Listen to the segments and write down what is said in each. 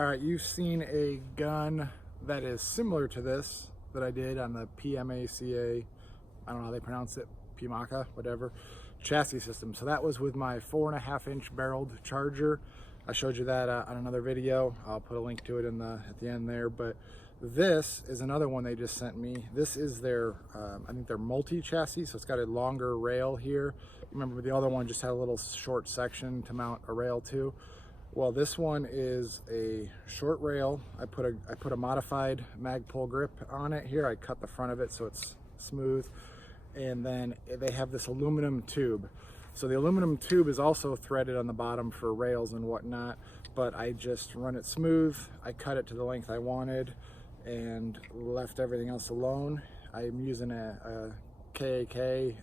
All right, you've seen a gun that is similar to this that I did on the PMACA, I don't know how they pronounce it, PMACA, whatever, chassis system. So that was with my 4.5-inch barreled Charger. I showed you that on another video. I'll put a link to it in at the end there. But this is another one they just sent me. This is their, I think their multi-chassis, so it's got a longer rail here. Remember the other one just had a little short section to mount a rail to. Well, this one is a short rail. I put a modified mag pull grip on it here. I cut the front of it so it's smooth. And then they have this aluminum tube. So the aluminum tube is also threaded on the bottom for rails and whatnot, but I just run it smooth. I cut it to the length I wanted and left everything else alone. I'm using a KAK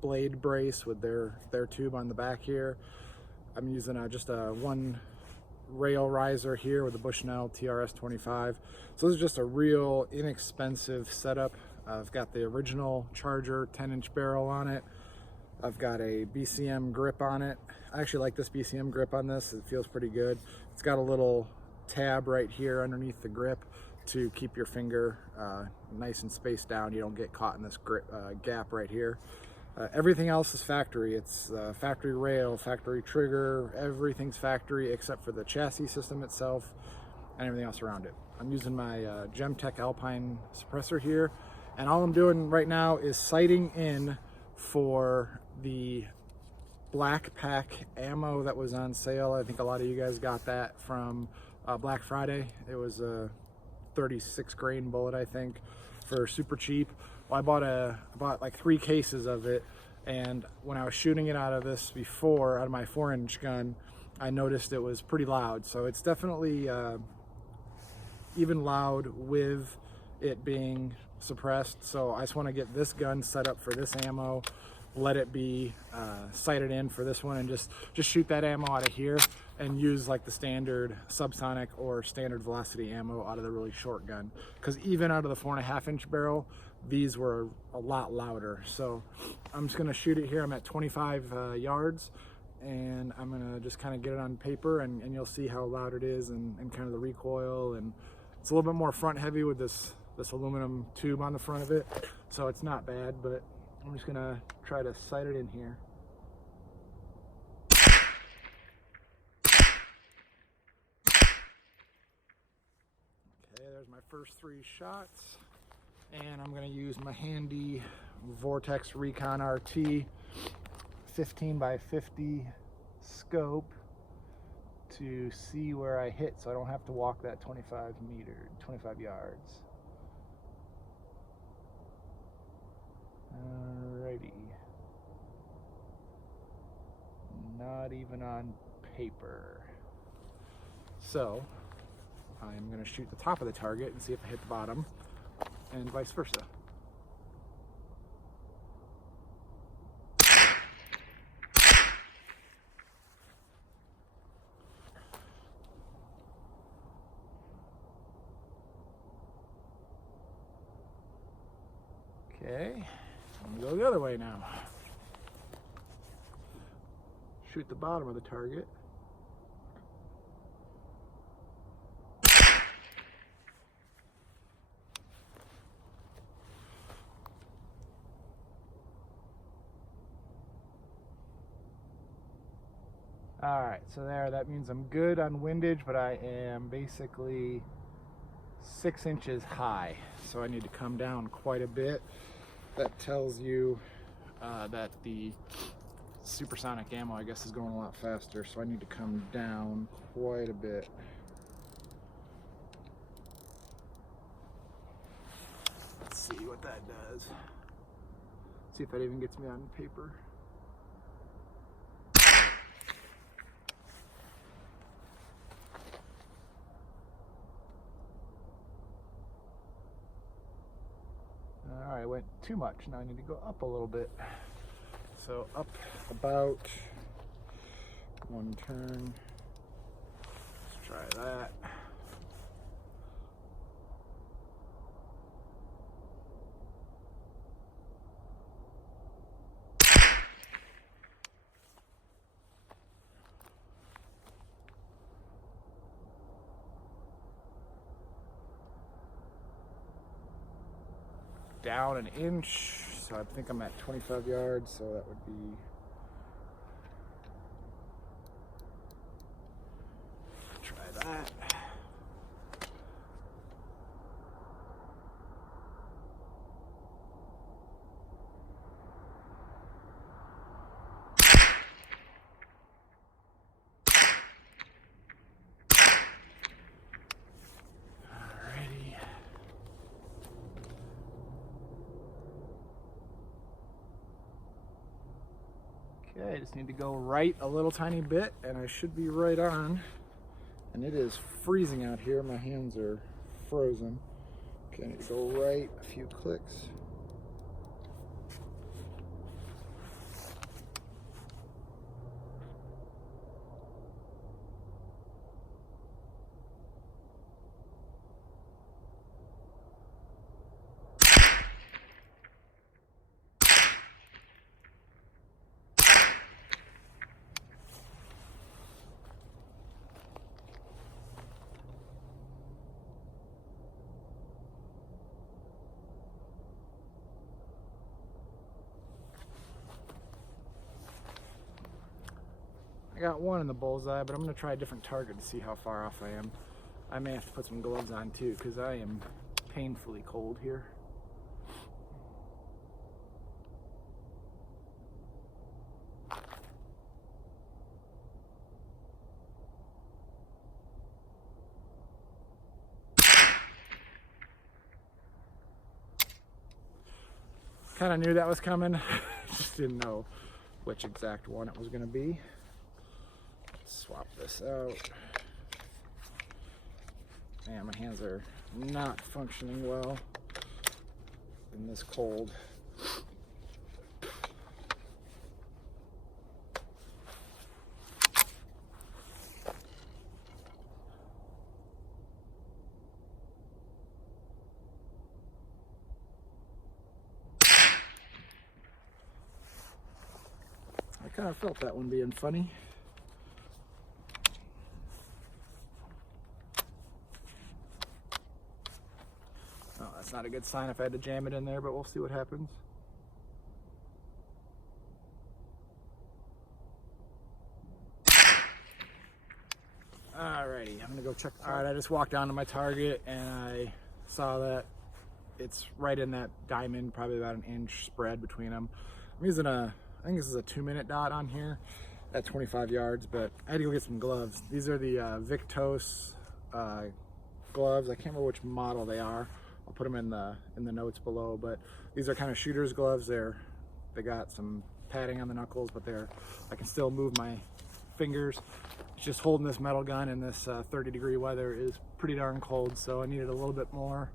blade brace with their tube on the back here. I'm using just a one rail riser here with a Bushnell TRS 25. So this is just a real inexpensive setup. I've got the original Charger 10-inch barrel on it. I've got a BCM grip on it. I actually like this BCM grip on this. It feels pretty good. It's got a little tab right here underneath the grip to keep your finger nice and spaced down. You don't get caught in this grip gap right here. Everything else is factory. It's factory rail, factory trigger, everything's factory except for the chassis system itself and everything else around it. I'm using my Gemtech Alpine suppressor here, and all I'm doing right now is sighting in for the black pack ammo that was on sale. I think a lot of you guys got that from Black Friday. It was a 36 grain bullet, I think, for super cheap. Well, I bought like 3 cases of it, and when I was shooting it out of this before, out of my 4-inch gun, I noticed it was pretty loud. So it's definitely even loud with it being suppressed. So I just want to get this gun set up for this ammo, let it be sighted in for this one, and just shoot that ammo out of here and use like the standard subsonic or standard velocity ammo out of the really short gun, because even out of the 4.5-inch barrel, these were a lot louder. So I'm just gonna shoot it here. I'm at 25 yards, and I'm gonna just kind of get it on paper, and you'll see how loud it is, and kind of the recoil. And it's a little bit more front heavy with this aluminum tube on the front of it, so it's not bad. But I'm just gonna try to sight it in here. Okay, there's my first 3 shots. And I'm going to use my handy Vortex Recon RT 15x50 scope to see where I hit, so I don't have to walk that 25 yards. Alrighty. Not even on paper. So I'm going to shoot the top of the target and see if I hit the bottom, and vice versa. Okay, I'm gonna go the other way now. Shoot the bottom of the target. Alright, so that means I'm good on windage, but I am basically 6 inches high, so I need to come down quite a bit. That tells you that the supersonic ammo, I guess, is going a lot faster, so I need to come down quite a bit. Let's see what that does. See if that even gets me on paper. All right, I went too much. Now I need to go up a little bit. So up about 1 turn. Let's try that. down an inch, so I think I'm at 25 yards, so that would be that. Alrighty. Okay, I just need to go right a little tiny bit and I should be right on. And it is freezing out here. My hands are frozen. Okay, I need to go right a few clicks. I got one in the bullseye, but I'm going to try a different target to see how far off I am. I may have to put some gloves on too, because I am painfully cold here. Kind of knew that was coming, just didn't know which exact one it was going to be. Swap this out. Man, my hands are not functioning well in this cold. I kind of felt that one being funny. Oh, that's not a good sign if I had to jam it in there, but we'll see what happens. Alrighty, I'm gonna go check. Alright, I just walked down to my target and I saw that it's right in that diamond, probably about an inch spread between them. I'm using I think this is a 2-minute dot on here at 25 yards, but I had to go get some gloves. These are the Victos gloves. I can't remember which model they are. I'll put them in the notes below, but these are kind of shooter's gloves. They got some padding on the knuckles, but I can still move my fingers. Just holding this metal gun in this 30-degree weather is pretty darn cold, so I needed a little bit more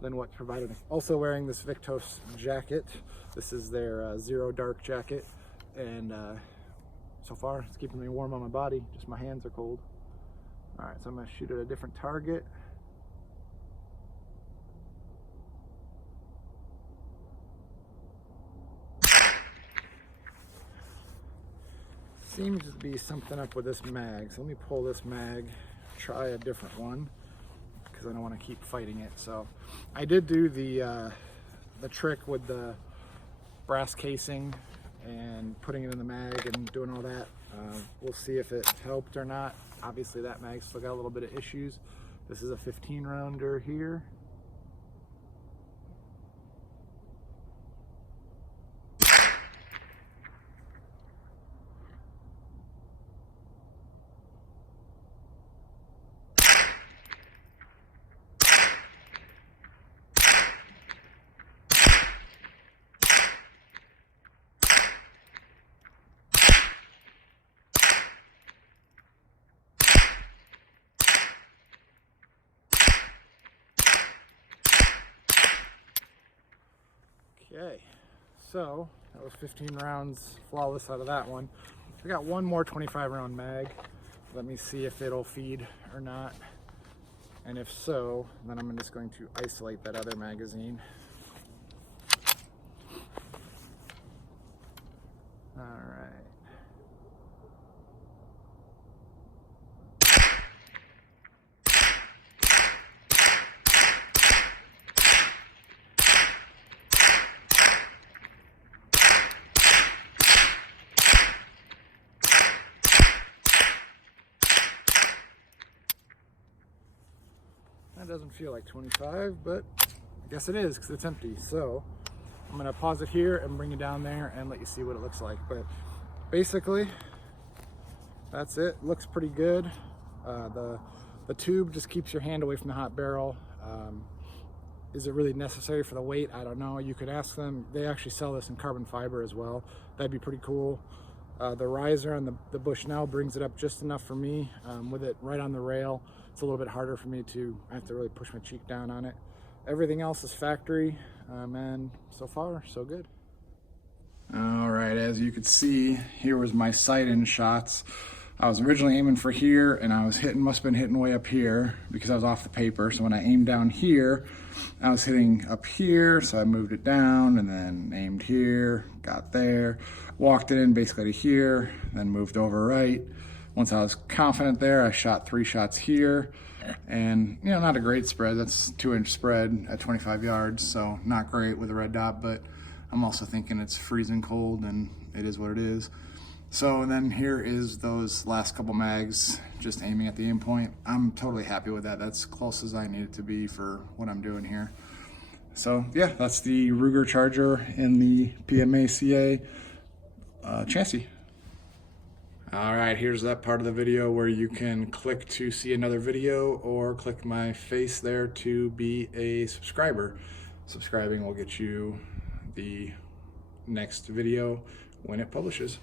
than what's provided. Also wearing this Victos jacket. This is their Zero Dark jacket, and so far it's keeping me warm on my body, just my hands are cold. Alright, so I'm going to shoot at a different target. Seems to be something up with this mag, so let me pull this mag, try a different one, because I don't want to keep fighting it. So I did do the trick with the brass casing and putting it in the mag and doing all that. We'll see if it helped or not. Obviously that mag's still got a little bit of issues. This is a 15 rounder here. Okay, so that was 15 rounds flawless out of that one. I got one more 25 round mag. Let me see if it'll feed or not. And if so, then I'm just going to isolate that other magazine. All right. That doesn't feel like 25, but I guess it is because it's empty. So I'm gonna pause it here and bring you down there and let you see what it looks like. But basically, that's it. Looks pretty good. The tube just keeps your hand away from the hot barrel. Is it really necessary for the weight? I don't know. You could ask them. They actually sell this in carbon fiber as well. That'd be pretty cool. The riser on the Bushnell brings it up just enough for me. With it right on the rail, it's a little bit harder for me to, I have to really push my cheek down on it. Everything else is factory, and so far, so good. All right, as you could see, here was my sight-in shots. I was originally aiming for here, and I was hitting, must have been hitting way up here because I was off the paper. So when I aimed down here, I was hitting up here, so I moved it down and then aimed here, got there, walked it in basically to here, then moved over right. Once I was confident there, I shot 3 shots here, and you know, not a great spread. That's 2-inch spread at 25 yards, so not great with a red dot, but I'm also thinking it's freezing cold and it is what it is. So and then here is those last couple mags, just aiming at the aim point. I'm totally happy with that. That's close as I need it to be for what I'm doing here. So yeah, that's the Ruger Charger in the PMACA chassis. All right, here's that part of the video where you can click to see another video or click my face there to be a subscriber. Subscribing will get you the next video when it publishes.